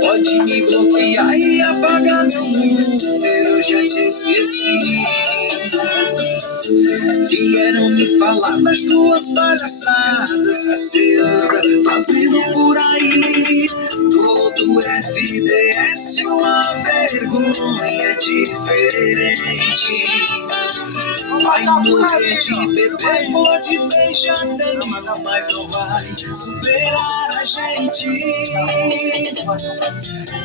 Pode me bloquear e apagar meu número, eu já te esqueci. Vieram me falar das tuas palhaçadas que cê anda fazendo por aí. Todo FDS uma vergonha diferente. Vai morrer de bebê, pode beijar tanto, mas não vai superar a gente.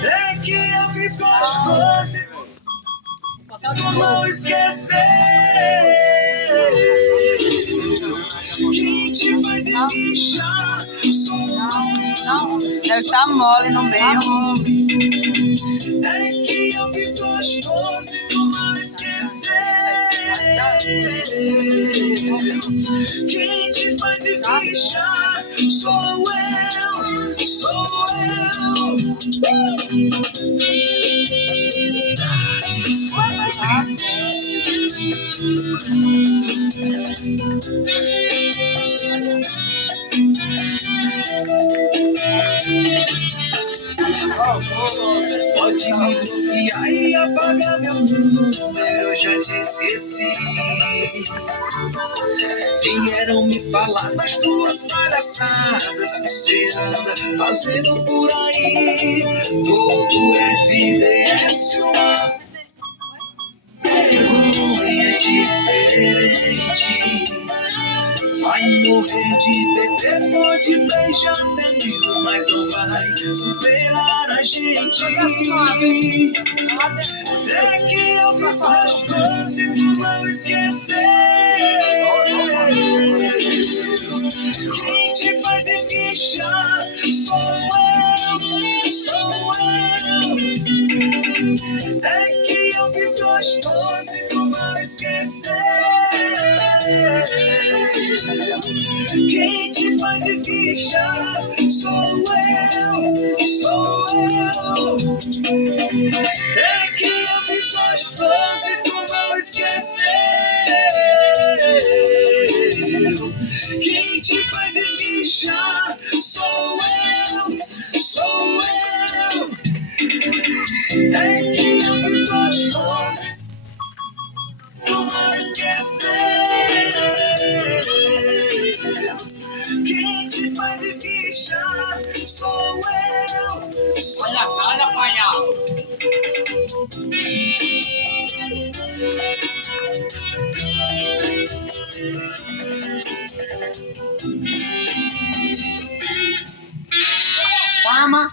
É que eu fiz gostoso, tu não esquecer. Quem te faz esguichar sou eu. Deve estar mole no meio. É que eu fiz gostoso e tu não esquecer. Quem te faz esguichar sou eu, sou eu. Pode me bloquear e apagar meu número, eu já te esqueci. Vieram me falar das tuas palhaçadas que cê anda fazendo por aí. Todo FDS uma vergonha diferente. Vai morrer de bebê, pode beijar até mil, mas não vai superar a gente. É que eu fiz gostoso e tu não esqueceu. Quem te faz esguichar sou eu, sou eu. É que eu fiz gostoso e tu não esqueceu. Quem te faz esguichar sou eu, sou eu. É que eu fiz gostoso e tu não esqueceu. Quem te faz esguichar sou eu, sou eu. É que eu fiz gostoso e tu não esqueceu. Quem te faz esguichar sou eu, sou eu. Olha, palhaço. Fama.